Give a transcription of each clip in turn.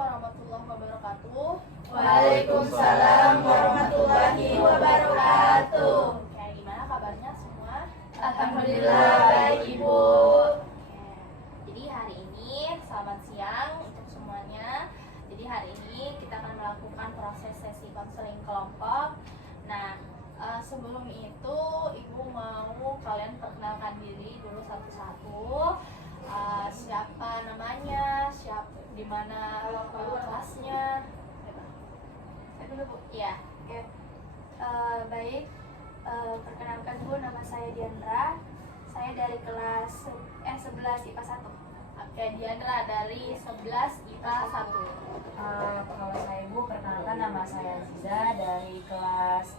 warahmatullahi wabarakatuh. Waalaikumsalam warahmatullahi wabarakatuh. Oke, gimana kabarnya semua? Alhamdulillah baik Ibu. Oke, jadi hari ini selamat siang untuk semuanya. Jadi hari ini kita akan melakukan proses sesi konseling kelompok. Nah, sebelum itu Ibu mau kalian perkenalkan diri dulu satu-satu. Siapa namanya, di mana kelasnya? Saya dulu Bu. Iya. Oke. Baik. Perkenalkan Bu, nama saya Diandra. Saya dari kelas 11 IPA 1. Oke, Diandra dari 11 IPA 1. Kalau saya Ibu, perkenalkan nama saya Aziza dari kelas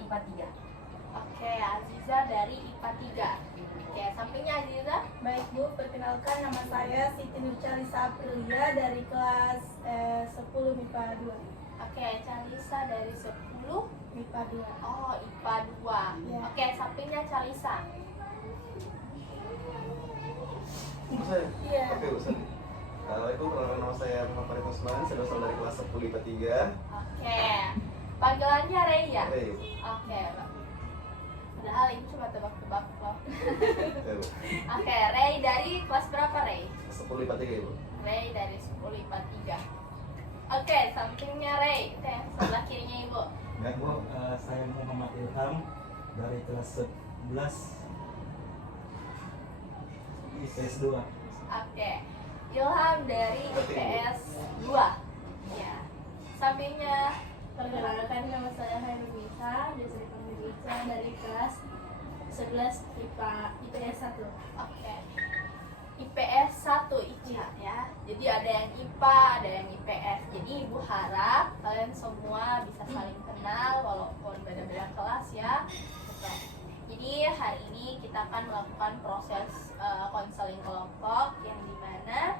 IPA 3. Oke, Aziza dari IPA 3. Oke, sampingnya Aziza. Baik Bu, perkenalkan nama saya Siti Nurchalisa Aprilia dari kelas 10 MIPA 2. Oke, Calisa dari 10 MIPA 2. Oh, IPA 2. Ya. Oke, sampingnya Calisa. Usai? Iya. Oke, usai. Assalamualaikum, perkenalkan nama saya Muhammad Farid Usman, saya berasal dari kelas 10 IPA 3. Oke. Panggilannya Rey ya? Rey. Oke, Pak. Padahal ini cuma tebak-tebak loh. Ya, Bu. Oke, Rey dari kelas berapa, Rey? 10 IPA 3 Ibu. Rey dari 10 IPA 3. Oke, sampingnya Rey. Itu yang sebelah kirinya Ibu. Baik Bu, saya Muhammad Ilham dari kelas 11 IPS 2. Oke. Ilham dari IPS 2. Ya. Sampingnya Perkenalkan nama saya Hairul Nisa, biasa dipanggil Nisa, dari kelas 11 IPS 1. oke. IPS 1 Ica ya. Jadi ada yang IPA, ada yang IPS. Jadi Ibu harap kalian semua bisa saling kenal walaupun beda-beda kelas ya. Betul. Jadi hari ini kita akan melakukan proses konseling kelompok yang dimana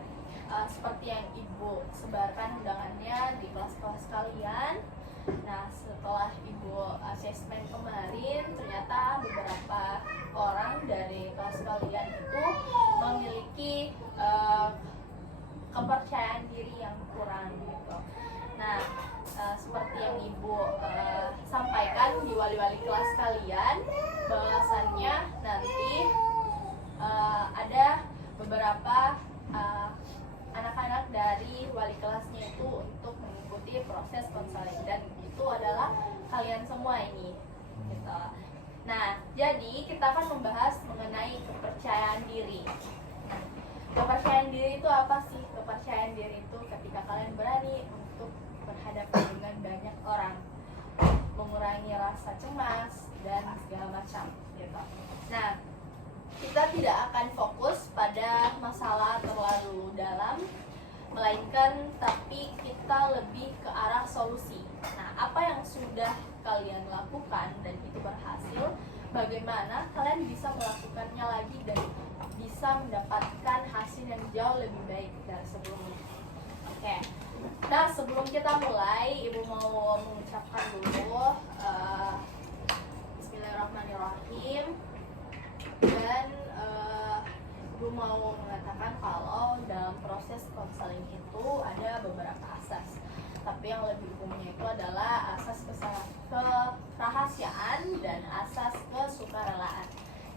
seperti yang Ibu sebarkan undangannya di kelas-kelas kalian. Nah, setelah Ibu asesmen kemarin, ternyata beberapa orang dari kelas kalian itu memiliki kepercayaan diri yang kurang gitu. Nah, seperti yang Ibu sampaikan di wali-wali kelas kalian, bahwasannya nanti ada beberapa anak-anak dari wali kelasnya itu untuk mengikuti proses konseling, dan itu adalah kalian semua ini gitu. Nah, jadi kita akan membahas mengenai kepercayaan diri. Nah, kepercayaan diri itu apa sih? Kepercayaan diri itu ketika kalian berani untuk berhadapan dengan banyak orang, mengurangi rasa cemas dan segala macam gitu. Nah, kita tidak akan fokus pada masalah terlalu dalam, melainkan tapi kita lebih ke arah solusi. Nah, apa yang sudah kalian lakukan dan itu berhasil, bagaimana kalian bisa melakukannya lagi dan bisa mendapatkan hasil yang jauh lebih baik dari sebelumnya. Oke. Nah, sebelum kita mulai, Ibu mau mengucapkan dulu Bismillahirrahmanirrahim. Dan Ibu mau mengatakan kalau dalam proses konseling itu ada beberapa asas, tapi yang lebih umumnya itu adalah asas kerahasiaan dan asas kesukarelaan.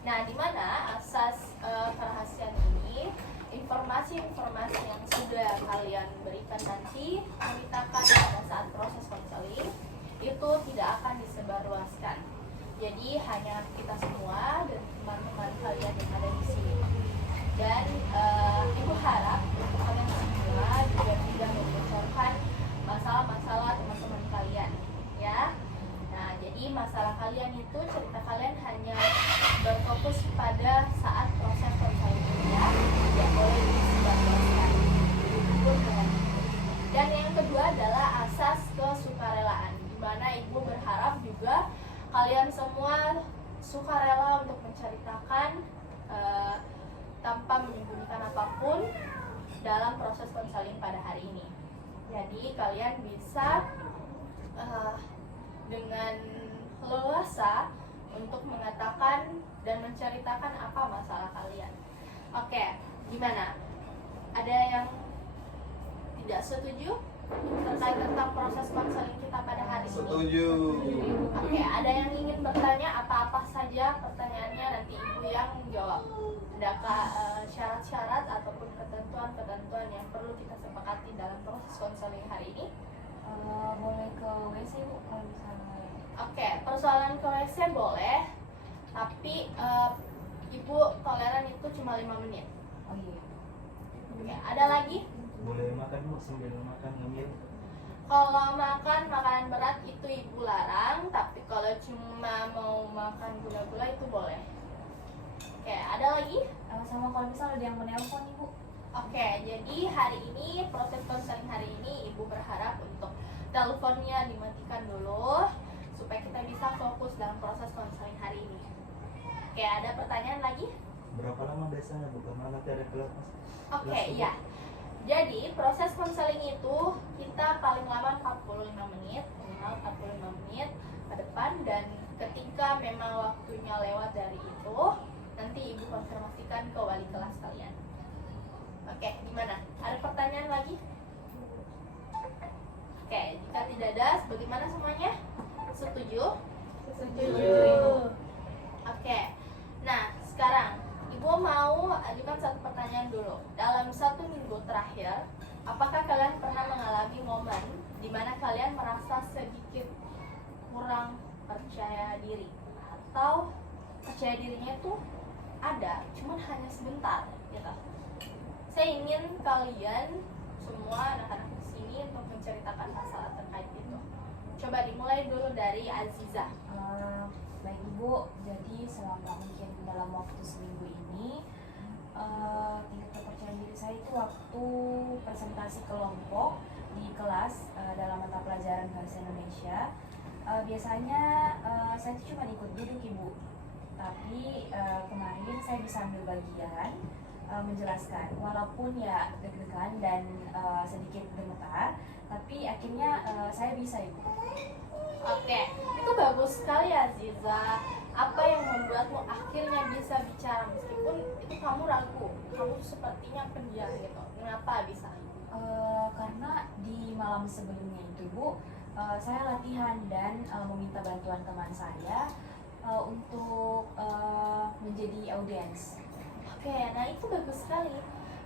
Nah, di mana asas kerahasiaan ini, informasi-informasi yang sudah kalian berikan nanti, ceritakan pada saat proses konseling, itu tidak akan disebarluaskan. Jadi hanya kita semua dan teman-teman kalian yang ada di sini. Dan Ibu harap kalian semua juga tidak membocorkan masalah-masalah teman-teman kalian, ya. Nah, jadi masalah kalian itu, cerita kalian hanya berfokus pada saat proses konseling ya, tidak boleh disebarluaskan. Begitupun dengan itu. Dan yang kedua adalah asas kesukarelaan, di mana Ibu berharap juga kalian semua sukarela untuk menceritakan tanpa menyembunyikan apapun dalam proses konseling pada hari ini. Jadi kalian bisa dengan leluasa untuk mengatakan dan menceritakan apa masalah kalian. Oke, gimana? Ada yang tidak setuju terkait tentang proses konseling kita pada hari ini? Setuju. Oke, ada yang ingin bertanya apa-apa saja pertanyaannya, nanti ibu yang jawab. Adakah syarat-syarat ataupun ketentuan-ketentuan yang perlu kita sepakati dalam proses konseling hari ini? Boleh ke WC Bu kalau misalnya. Oke, persoalan ke WC boleh, tapi ibu toleran itu cuma 5 menit. Oh iya. Oke, ada lagi? Boleh makan Bu sambil makan ngemil. Kalau makan makanan berat itu ibu larang, tapi kalau cuma mau makan gula-gula itu boleh. Oke, ada lagi? Sama kalau misalnya ada yang menelpon nih Bu. Oke, jadi hari ini proses konseling hari ini ibu berharap untuk teleponnya dimatikan dulu supaya kita bisa fokus dalam proses konseling hari ini. Oke, ada pertanyaan lagi? Berapa lama biasanya Bu? Karena nanti ada kelas Mas. Oke, iya. Jadi proses konseling itu kita paling lama 45 menit, minimal 45 menit ke depan, dan ketika memang waktunya lewat dari itu, nanti ibu konfirmasikan ke wali kelas kalian. Oke, gimana? Ada pertanyaan lagi? Oke, jika tidak ada, bagaimana semuanya? Setuju? Setuju. Oke, nah sekarang ibu mau ajukan satu pertanyaan dulu. Dalam 1 minggu terakhir, apakah kalian pernah mengalami momen di mana kalian merasa sedikit kurang percaya diri, atau percaya dirinya tuh ada, cuman hanya sebentar, gitu? Saya ingin kalian semua anak-anak di sini untuk menceritakan masalah terkait itu. Coba dimulai dulu dari Aziza. Baik Ibu, jadi selama mungkin dalam waktu seminggu ini tingkat kepercayaan diri saya itu waktu presentasi kelompok di kelas dalam mata pelajaran bahasa Indonesia. Biasanya saya itu cuma ikut duduk Ibu, tapi kemarin saya bisa ambil bagian menjelaskan, walaupun ya deg-degan dan sedikit gemetar, tapi akhirnya saya bisa Ibu. Oke, itu bagus sekali ya Aziza. Apa yang membuatmu akhirnya bisa bicara meskipun itu kamu ragu, kamu sepertinya pendiam gitu? Kenapa bisa? Karena di malam sebelumnya itu Bu, saya latihan dan meminta bantuan teman saya untuk menjadi audiens. Oke, nah itu bagus sekali.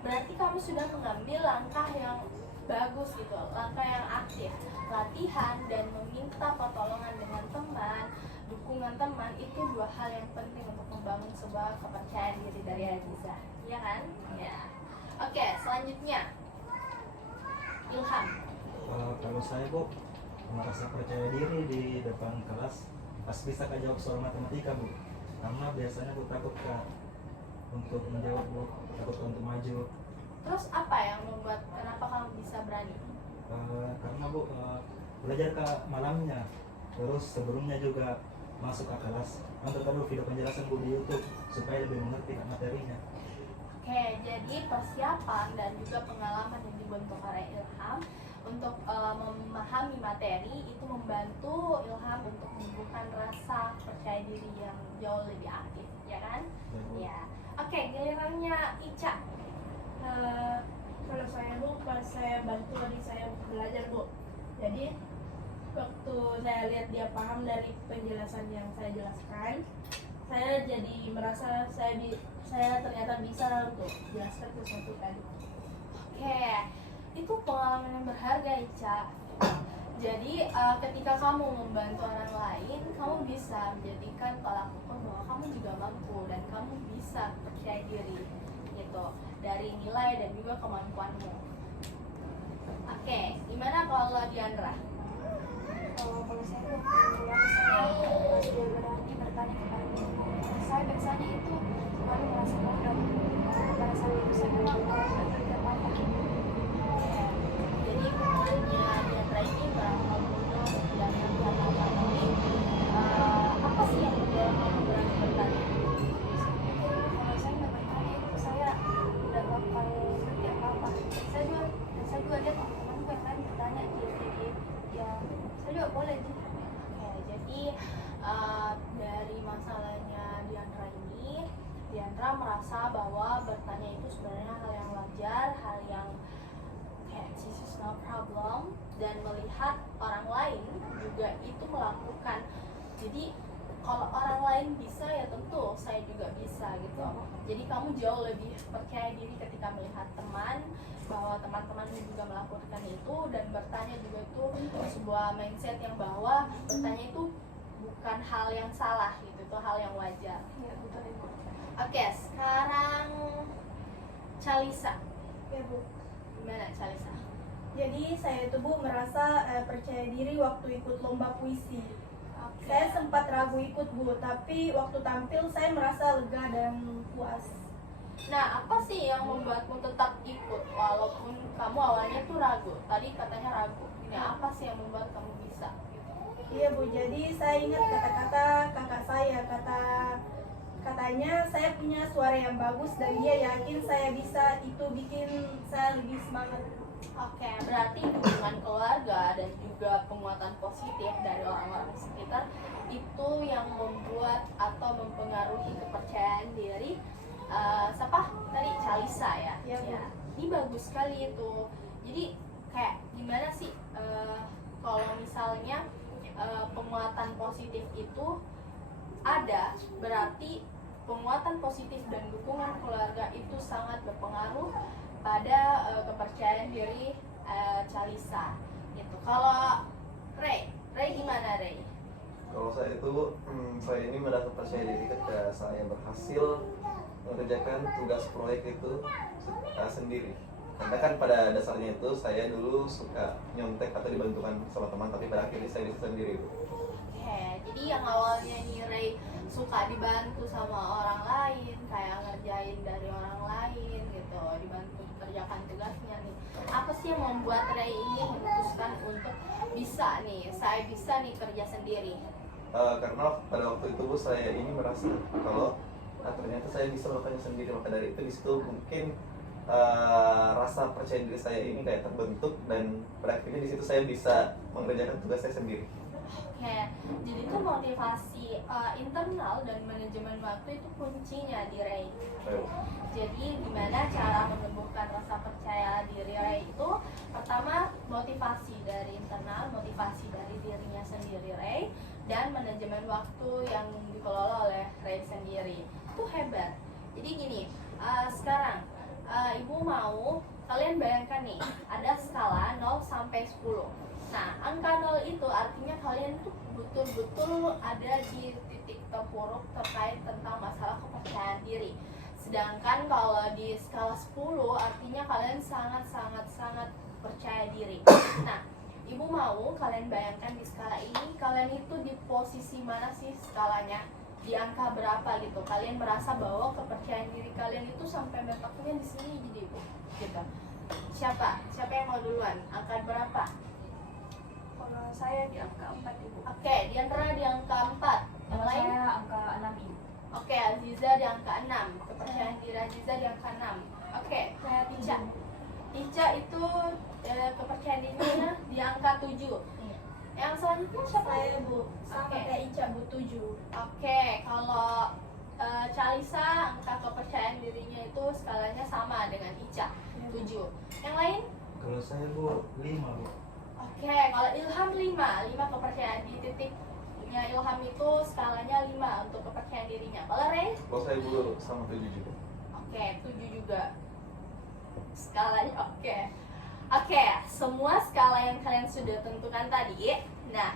Berarti kamu sudah mengambil langkah yang bagus gitu, langkah yang aktif. Latihan dan meminta pertolongan dengan teman, dukungan teman, itu 2 hal yang penting untuk membangun sebuah kepercayaan diri dari Aziza, iya kan? Ya. Oke, selanjutnya Ilham. Kalau saya Bu merasa percaya diri di depan kelas pas bisa jawab soal matematika Bu, karena biasanya Bu takut untuk menjawab Bu, takut untuk maju. Terus apa yang membuat kenapa kamu bisa berani? Karena Bu belajar ke malamnya, terus sebelumnya juga masuk ke kelas nonton dulu video penjelasan Bu di YouTube supaya lebih mengerti materinya. Oke, jadi persiapan dan juga pengalaman yang dibentuk oleh Ilham untuk memahami materi itu membantu Ilham untuk menumbuhkan rasa percaya diri yang jauh lebih aktif, ya kan? Ya. Oke, gilirannya Ica. Kalau saya Bu, pas saya bantu adik saya belajar Bu, jadi waktu saya lihat dia paham dari penjelasan yang saya jelaskan, saya jadi merasa saya ternyata bisa untuk jelaskan sesuatu tadi. Oke, itu pengalaman yang berharga Ica. Jadi ketika kamu membantu orang lain, kamu bisa menjadikan tolak ukur bahwa kamu juga mampu dan kamu bisa percaya diri gitu dari nilai dan juga kemampuanmu. Oke, gimana kalau Diandra? Kalau saya waktu yang saya pas dia berani bertanya kepada ibu, saya biasanya itu selalu merasa bodoh. Pada saat itu saya memang tidak apa-apa. Jadi hubungannya Diandra ini merasa bodoh dan tidak mengerti apa-apa. Tapi apa sih yang membuat kamu berani bertanya? Kalau saya nggak bertanya itu saya tidak bakal ngerti apa-apa. Saya juga lihat teman-teman yang lain bertanya, jadi ya saya juga boleh sih. Oke, jadi dari masalahnya Diandra ini, Diandra merasa bahwa bertanya itu sebenarnya hal yang wajar, hal yang Oke, this is no problem. Dan melihat orang lain juga itu melakukan. Jadi kalau orang lain bisa ya tentu saya juga bisa gitu. Jadi kamu jauh lebih percaya diri ketika melihat teman bahwa teman-temanmu juga melakukan itu, dan bertanya juga itu sebuah mindset yang bahwa bertanya itu bukan hal yang salah gitu, itu hal yang wajar. Iya, betul Ibu. Oke, sekarang Calisa. Ya Bu. Gimana Calisa? Jadi saya itu Bu merasa percaya diri waktu ikut lomba puisi. Oke. Saya sempat ragu ikut Bu, tapi waktu tampil saya merasa lega dan puas. Nah, apa sih yang membuatmu tetap ikut walaupun kamu awalnya tuh ragu? Tadi katanya ragu. Ini apa sih yang membuat kamu bisa? Gitu. Iya Bu, jadi saya ingat kata-kata kakak saya, katanya saya punya suara yang bagus dan dia yakin saya bisa, itu bikin saya lebih semangat. Oke, berarti dukungan keluarga dan juga penguatan positif dari orang-orang sekitar itu yang membuat atau mempengaruhi kepercayaan diri siapa tadi? Calisa ya? Iya, Bu. Ya, ini bagus sekali itu. Jadi kayak gimana sih kalau misalnya penguatan positif itu ada, berarti penguatan positif dan dukungan keluarga itu sangat berpengaruh pada kepercayaan diri Calisa gitu. Kalau Ray gimana Ray? Kalau saya itu, saya ini mendapat percaya diri ketika saya berhasil mengerjakan tugas proyek itu sendiri. Karena kan pada dasarnya itu saya dulu suka nyontek atau dibantukan sama teman, tapi pada akhirnya saya bisa sendiri. Oke, jadi yang awalnya nih Ray suka dibantu sama orang lain, kayak ngerjain dari orang lain gitu, dibantu kerjakan tugasnya nih. Apa sih yang membuat Ray ini memutuskan untuk bisa nih, saya bisa nih kerja sendiri? Karena pada waktu itu saya ini merasa kalau ternyata saya bisa melakukannya sendiri, maka dari itu di situ mungkin rasa percaya diri saya ini kayak terbentuk, dan pada akhirnya di situ saya bisa mengerjakan tugas saya sendiri. Oke, jadi itu motivasi internal dan manajemen waktu itu kuncinya di Ray. Jadi gimana cara menumbuhkan rasa percaya diri Ray itu? Pertama, motivasi dari internal, motivasi dari dirinya sendiri Ray, dan manajemen waktu yang dikelola oleh Ray sendiri. Itu hebat. Jadi gini, sekarang Ibu mau kalian bayangkan nih, ada skala 0 sampai 10. Nah, angka 0 itu artinya kalian tuh betul-betul ada di titik terpuruk terkait tentang masalah kepercayaan diri. Sedangkan kalau di skala 10 artinya kalian sangat percaya diri. Nah, Ibu mau kalian bayangkan di skala ini, kalian itu di posisi mana sih skalanya? Di angka berapa gitu? Kalian merasa bahwa kepercayaan diri kalian itu sampai mentaknya di sini jadi Ibu gitu. Siapa yang mau duluan? Angka berapa? Kalau saya di angka 4 Ibu. Oke, Diandra di angka 4. Yang Kalau lain? saya angka 6 Ibu. Oke, Aziza di angka 6. Kepercayaan diri Aziza di angka 6. Oke, saya Ica itu kepercayaan dirinya di angka 7. Iya. Yang selanjutnya siapa? Saya Bu, sama Oke. kayak Ica Bu, 7. Oke, kalau Calisa angka kepercayaan dirinya itu skalanya sama dengan Ica, 7. Yang lain? Kalau saya Bu 5 Bu. Oke, kalau Ilham 5 kepercayaan di titiknya Ilham itu skalanya 5 untuk kepercayaan dirinya. Kalau Ray? Kalau saya dulu sama 7 juga. Oke, 7 juga skalanya. Oke, semua skala yang kalian sudah tentukan tadi. Nah,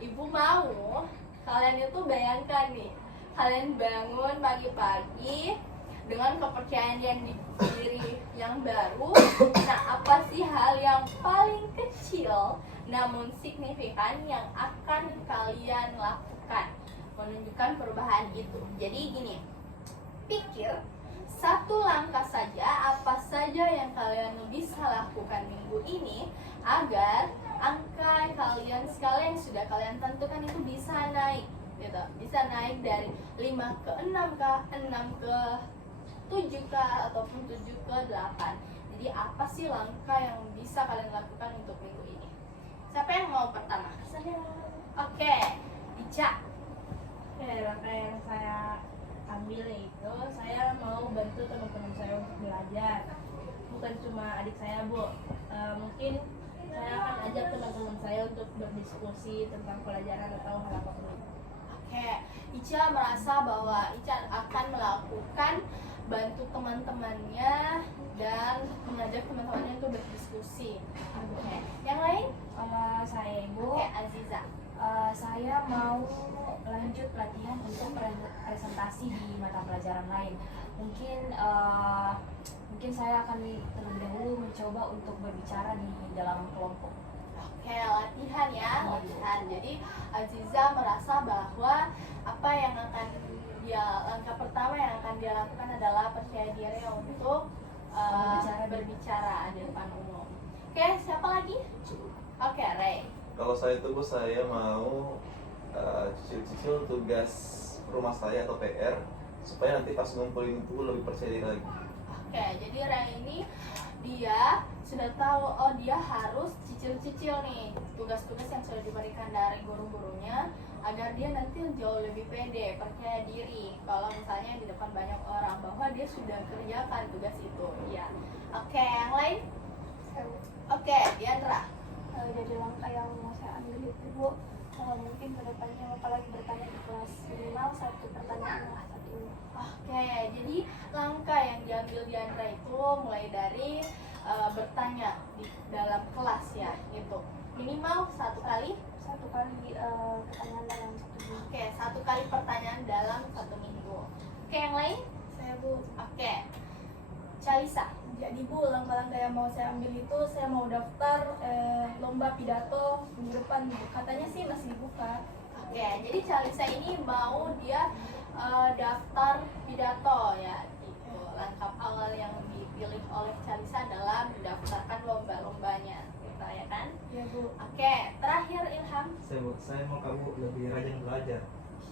Ibu mau kalian itu bayangkan nih, kalian bangun pagi-pagi dengan kepercayaan yang di diri yang baru. Nah, apa sih hal yang paling kecil namun signifikan yang akan kalian lakukan menunjukkan perubahan itu? Jadi gini, pikir satu langkah saja, apa saja yang kalian bisa lakukan minggu ini agar angka kalian sekalian sudah kalian tentukan itu bisa naik gitu, bisa naik dari 5 ke 6 ke 6 ke 7 ke ataupun 7 ke 8. Jadi apa sih langkah yang bisa kalian lakukan untuk minggu ini? Siapa yang mau pertama? Oke, Ica. Oke, langkah yang saya ambil itu saya mau bantu teman-teman saya untuk belajar. bukan cuma adik saya Bu. Mungkin saya akan ajak teman-teman saya untuk berdiskusi tentang pelajaran atau hal apapun. Oke, Ica merasa bahwa Ica akan melakukan bantu teman-temannya dan mengajak teman-temannya untuk berdiskusi. Oke, yang lain? Kalau saya Ibu, Oke, Aziza. saya mau lanjut pelatihan untuk presentasi di mata pelajaran lain. Mungkin saya akan terlebih dahulu mencoba untuk berbicara di dalam kelompok. Oke, latihan ya, latihan. Jadi Aziza merasa bahwa apa yang akan langkah pertama yang akan dia lakukan adalah percaya diri untuk berbicara di depan umum. Oke, siapa lagi? Oke, Ray. Kalau saya itu Bu, saya mau cicil-cicil tugas rumah saya atau PR supaya nanti pas ngumpulin itu lebih percaya diri lagi. Oke, jadi Ray ini dia sudah tahu, oh dia harus cicil-cicil nih tugas-tugas yang sudah diberikan dari guru-gurunya agar dia nanti jauh lebih pede, percaya diri kalau misalnya di depan banyak orang bahwa dia sudah kerjakan tugas itu. Ya. Oke, yang lain? Oke, Diandra. Jadi langkah yang mau saya ambil itu Bu, mungkin kedepannya apalagi bertanya di kelas minimal 1 pertanyaan lah satu ini. Oke, jadi langkah yang diambil Diandra itu mulai dari bertanya di dalam kelas ya, itu minimal 1 kali. 1 kali pertanyaan dalam 1 minggu. Oke, 1 kali pertanyaan dalam 1 minggu. Oke, yang lain? Saya Bu. Oke, Calisa. Jadi Bu, langkah-langkah yang mau saya ambil itu saya mau daftar lomba pidato minggu depan Bu. Katanya sih masih dibuka. Oke, jadi Calisa ini mau dia daftar pidato ya. Itu langkah awal yang dipilih oleh Calisa adalah mendaftarkan lomba-lombanya, gitu ya kan? Iya Bu. Oke, terakhir Ilham. Saya mau kamu lebih rajin belajar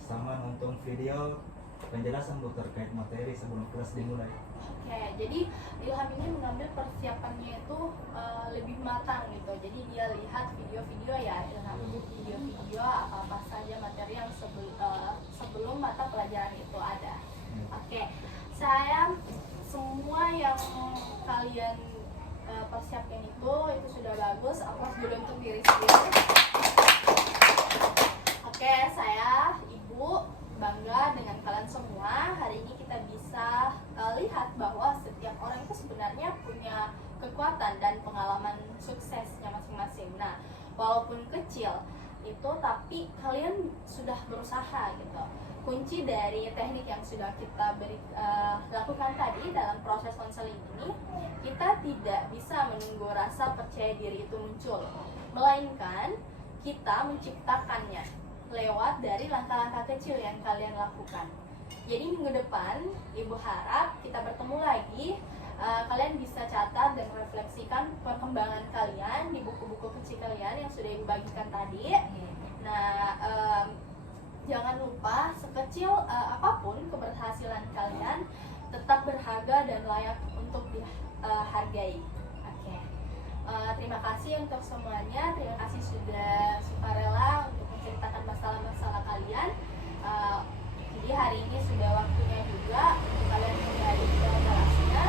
sama nonton video penjelasan Bu terkait materi sebelum kelas dimulai. Oke, jadi Ilham ini mengambil persiapannya itu lebih matang gitu. Jadi dia lihat video-video ya, Ilham video-video apa-apa saja materi yang sebelum mata pelajaran itu ada. Oke, saya semua yang kalian persiapkan itu sudah bagus. Aplaus dulu untuk diri sendiri. Oke, saya Ibu bangga dengan kalian semua. Hari ini kita bisa lihat bahwa setiap orang itu sebenarnya punya kekuatan dan pengalaman suksesnya masing-masing. Nah, walaupun kecil itu, tapi kalian sudah berusaha gitu. Kunci dari teknik yang sudah kita lakukan tadi dalam proses konseling ini, kita tidak bisa menunggu rasa percaya diri itu muncul, melainkan kita menciptakannya lewat dari langkah-langkah kecil yang kalian lakukan. Jadi minggu depan Ibu harap kita bertemu lagi. Kalian bisa catat dan refleksikan perkembangan kalian di buku-buku kecil kalian yang sudah Ibu bagikan tadi. Nah, jangan lupa sekecil apapun keberhasilan kalian tetap berharga dan layak untuk dihargai. Oke. Terima kasih untuk semuanya. Terima kasih sudah sukarela untuk menceritakan masalah-masalah kalian. Jadi hari ini sudah waktunya juga untuk kalian kembali ke dalam kelasnya.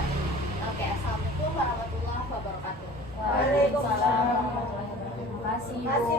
Oke, assalamualaikum warahmatullahi wabarakatuh. Waalaikumsalam warahmatullahi wabarakatuh. Terima kasih Bu.